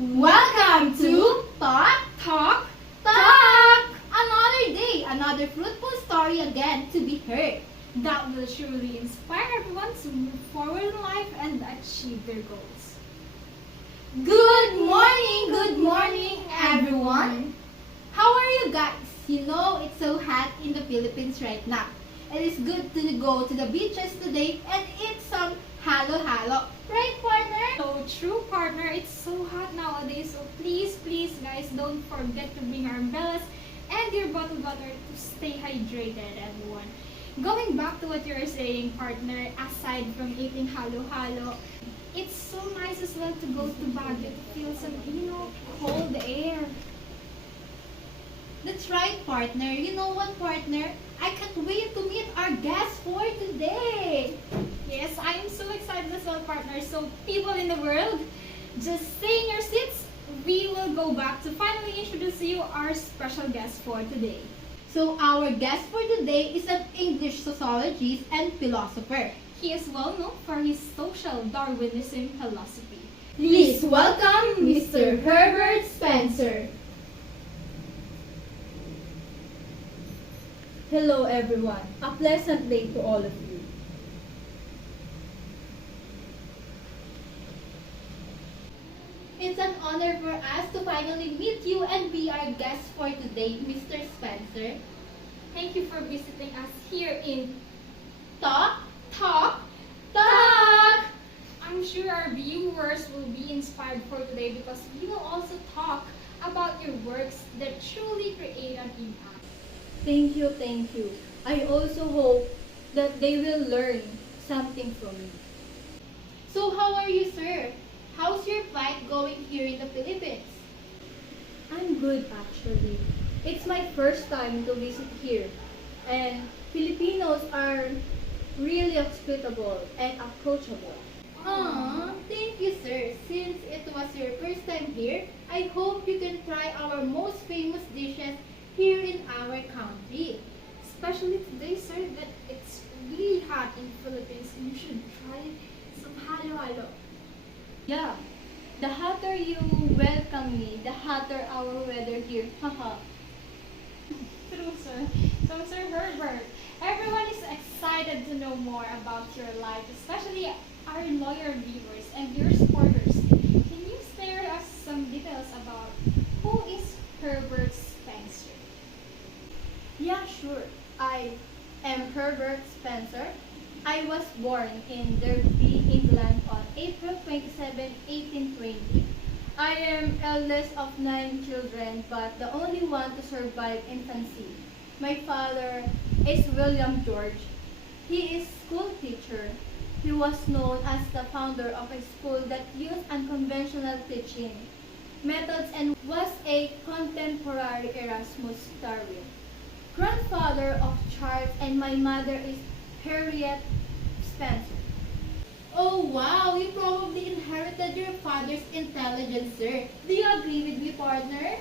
Welcome to Talk. Another day, another fruitful story again to be heard. That will surely inspire everyone to move forward in life and achieve their goals. Good morning, everyone. How are you guys? You know it's so hot in the Philippines right now. It is good to go to the beaches today and eat some halo-halo. Right, partner? So true, partner. It's so hot nowadays. So please, guys, don't forget to bring our umbrellas and your bottled water to stay hydrated, everyone. Going back to what you were saying, partner, aside from eating halo-halo, it's so nice as well to go to Baguio to feel some, cold air. That's right, partner. You know what, partner? I can't wait to meet our guest for today. Yes, I am so excited as well, partner. So people in the world, just stay in your seats. We will go back to finally introduce you our special guest for today. So our guest for today is an English sociologist and philosopher. He is well known for his social Darwinism philosophy. Please welcome Mr. Herbert Spencer. Hello everyone, a pleasant day to all of you. It's an honor for us to finally meet you and be our guest for today, Mr. Spencer. Thank you for visiting us here in Talk. I'm sure our viewers will be inspired for today because we will also talk about your works that truly create an impact. Thank you. I also hope that they will learn something from me. So how are you, sir? How's your flight going here in the Philippines? I'm good actually. It's my first time to visit here, and Filipinos are really hospitable and approachable. Thank you, sir. Since it was your first time here, I hope you can try our most famous dishes here in our country. Especially today, sir, that it's really hot in the Philippines. You should try some halo-halo. Yeah, the hotter you welcome me, the hotter our weather here. Haha. True, sir. So, Sir Herbert, everyone is excited to know more about your life, especially our loyal viewers and your supporters. Can you share us some details about who is Herbert Spencer? Yeah, sure. I am Herbert Spencer. I was born in Derby, England on April 27, 1820. I am eldest of 9 children, but the only one to survive infancy. My father is William George. He is school teacher. He was known as the founder of a school that used unconventional teaching methods and was a contemporary Erasmus Darwin. Grandfather of Charles, and my mother is Harriet Spencer. Oh wow, you probably inherited your father's intelligence, sir. Do you agree with me, partner?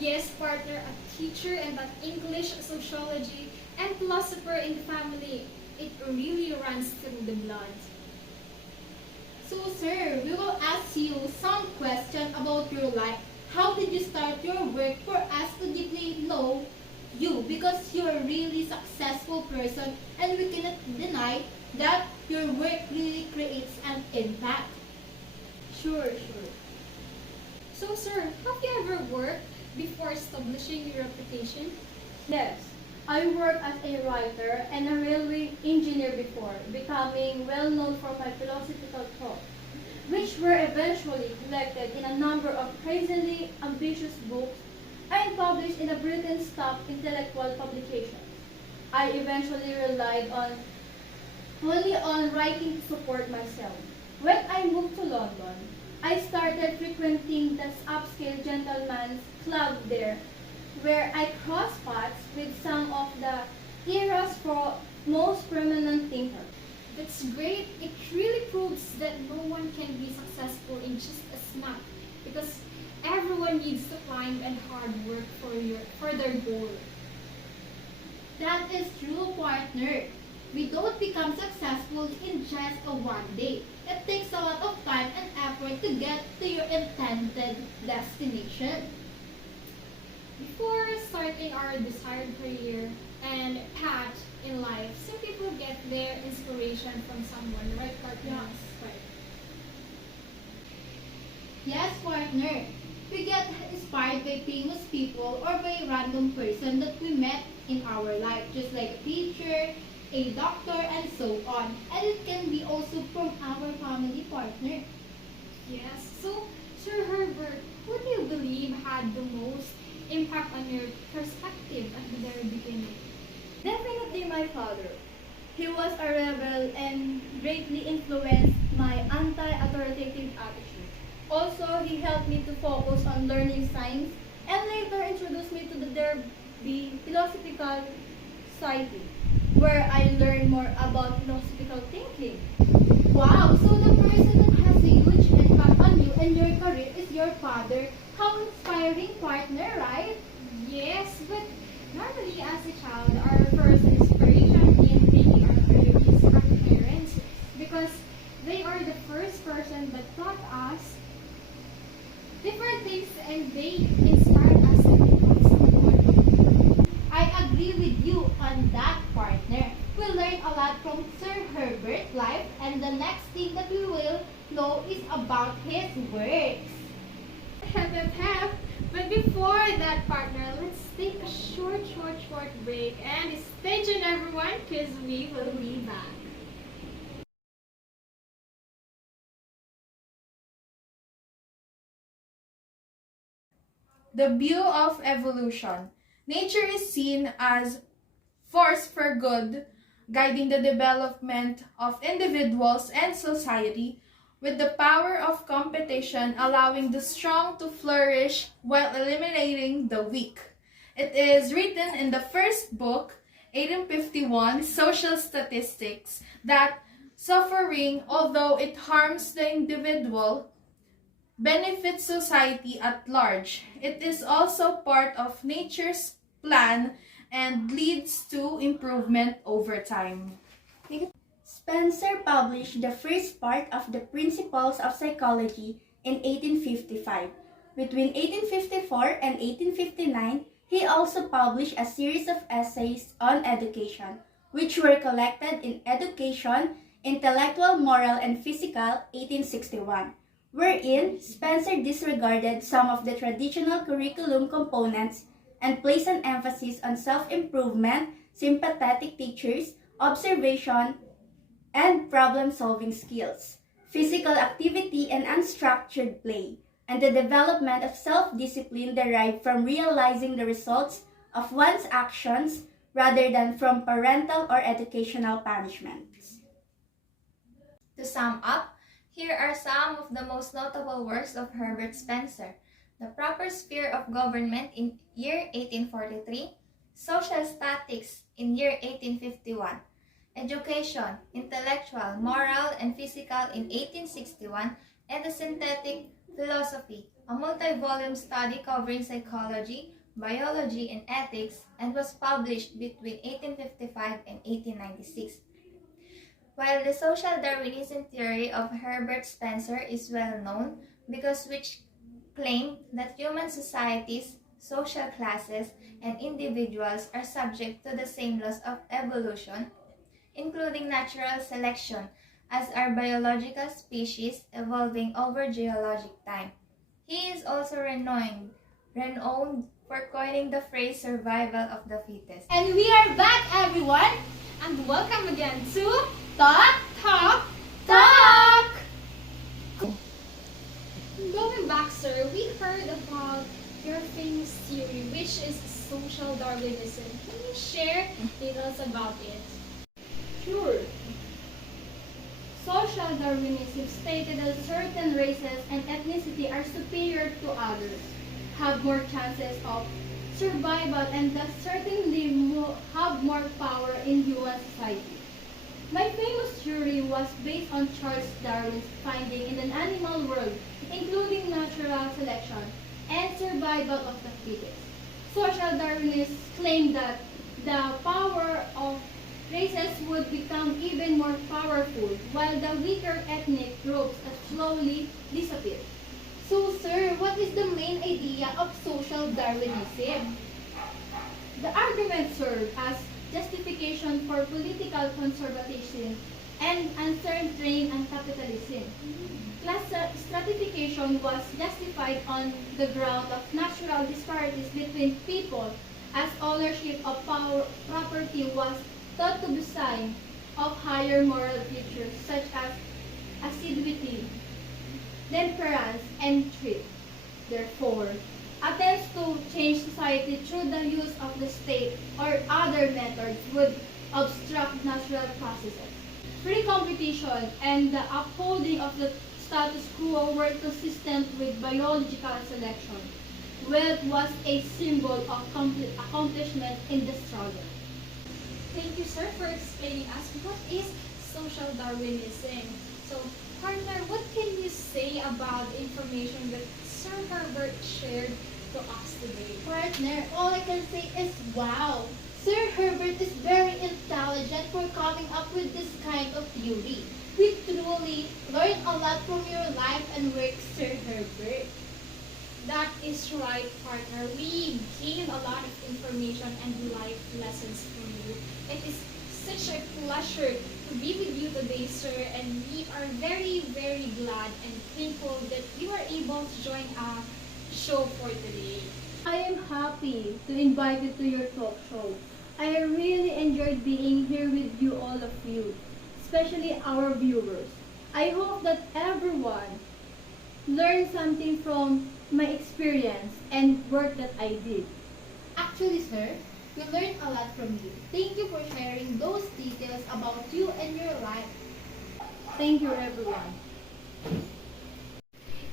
Yes, partner, a teacher and an English sociology and philosopher in the family. It really runs through the blood. So, sir, we will ask you some questions about your life. How did you start your work for us to deeply know you? Because you're a really successful person and we cannot deny that your work really creates an impact. Sure. So, sir, have you ever worked before establishing your reputation? Yes, I worked as a writer and a railway engineer before, becoming well known for my philosophical thoughts, which were eventually collected in a number of crazily ambitious books and published in a Britain's top intellectual publications. I eventually relied only on writing to support myself. When I moved to London, I started frequenting the upscale gentleman's club there, where I crossed paths with some of the era's most prominent thinkers. That's great. It really proves that no one can be successful in just a snap because everyone needs to climb and hard work for their goal. That is true, partner. We don't become successful in just a one day. It takes a lot of time and effort to get to your intended destination. Before starting our desired career and path in life, some people get their inspiration from someone, right, partner? Right. Yes, partner. We get inspired by famous people or by a random person that we met in our life, just like a teacher, a doctor, and so on. And it can be also from our family partner. Yes. So, Sir Herbert, who do you believe had the most impact on your perspective at the very beginning? Definitely my father. He was a rebel and greatly influenced my anti-authoritative attitude. Also, he helped me to focus on learning science and later introduced me to the Derby Philosophical Society, where I learned more about philosophical thinking. Wow, so the person that has a huge impact on you and your career is your father. How inspiring, partner, right? Yes, but normally as a child, our first inspiration in taking our career is our parents because they are the first person that taught us different things and they inspired us to become someone. I agree with you on that, partner. We learn a lot from Sir Herbert's life, and the next thing that we will know is about his works. Have. But before that, partner, let's take a short break and stay tuned, everyone, because we will be back. The view of evolution. Nature is seen as force for good, guiding the development of individuals and society, with the power of competition allowing the strong to flourish while eliminating the weak. It is written in the first book, 1851, Social Statistics, that suffering, although it harms the individual, benefits society at large. It is also part of nature's plan and leads to improvement over time. Spencer published the first part of the Principles of Psychology in 1855. Between 1854 and 1859, he also published a series of essays on education, which were collected in Education, Intellectual, Moral, and Physical, 1861, wherein Spencer disregarded some of the traditional curriculum components and placed an emphasis on self-improvement, sympathetic teachers, observation, and problem-solving skills, physical activity and unstructured play, and the development of self-discipline derived from realizing the results of one's actions rather than from parental or educational punishments. To sum up, here are some of the most notable works of Herbert Spencer: The Proper Sphere of Government in year 1843, Social Statics in year 1851, Education, Intellectual, Moral, and Physical in 1861, and The Synthetic Philosophy, a multi-volume study covering psychology, biology, and ethics, and was published between 1855 and 1896. While the social Darwinism theory of Herbert Spencer is well known because which claimed that human societies, social classes, and individuals are subject to the same laws of evolution, including natural selection, as are biological species evolving over geologic time. He is also renowned for coining the phrase survival of the fittest. And we are back, everyone! And welcome again to Talk! Talk. Talk! Going back, sir, we heard about your famous theory, which is social Darwinism. Can you share details about it? Sure. Social Darwinism stated that certain races and ethnicity are superior to others, have more chances of survival, and thus certainly have more power in human society. My famous theory was based on Charles Darwin's finding in an animal world, including natural selection and survival of the fittest. Social Darwinists claim that the power of Races would become even more powerful while the weaker ethnic groups slowly disappear. So, sir, what is the main idea of social Darwinism? The argument served as justification for political conservatism and uncertain and capitalism. Class stratification was justified on the ground of natural disparities between people as ownership of property was thought to be sign of higher moral features such as assiduity, temperance, and thrift. Therefore, attempts to change society through the use of the state or other methods would obstruct natural processes. Free competition and the upholding of the status quo were consistent with biological selection. Wealth was a symbol of accomplishment in the struggle. Thank you, sir, for explaining us what is social Darwinism. So, partner, what can you say about the information that Sir Herbert shared to us today? Partner, all I can say is wow. Sir Herbert is very intelligent for coming up with this kind of theory. We truly learned a lot from your life and work, Sir Herbert. That is right, partner. We gained a lot of information and life lessons from you. It is such a pleasure to be with you today, sir, and we are very, very glad and thankful that you are able to join our show for today. I am happy to invite you to your talk show. I really enjoyed being here with you, all of you, especially our viewers. I hope that everyone learned something from my experience and work that I did. Actually, sir, we learned a lot from you. Thank you for sharing those details about you and your life. Thank you, everyone.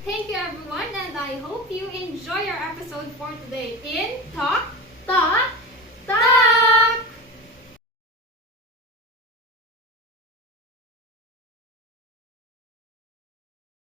Thank you, everyone, and I hope you enjoy our episode for today in Talk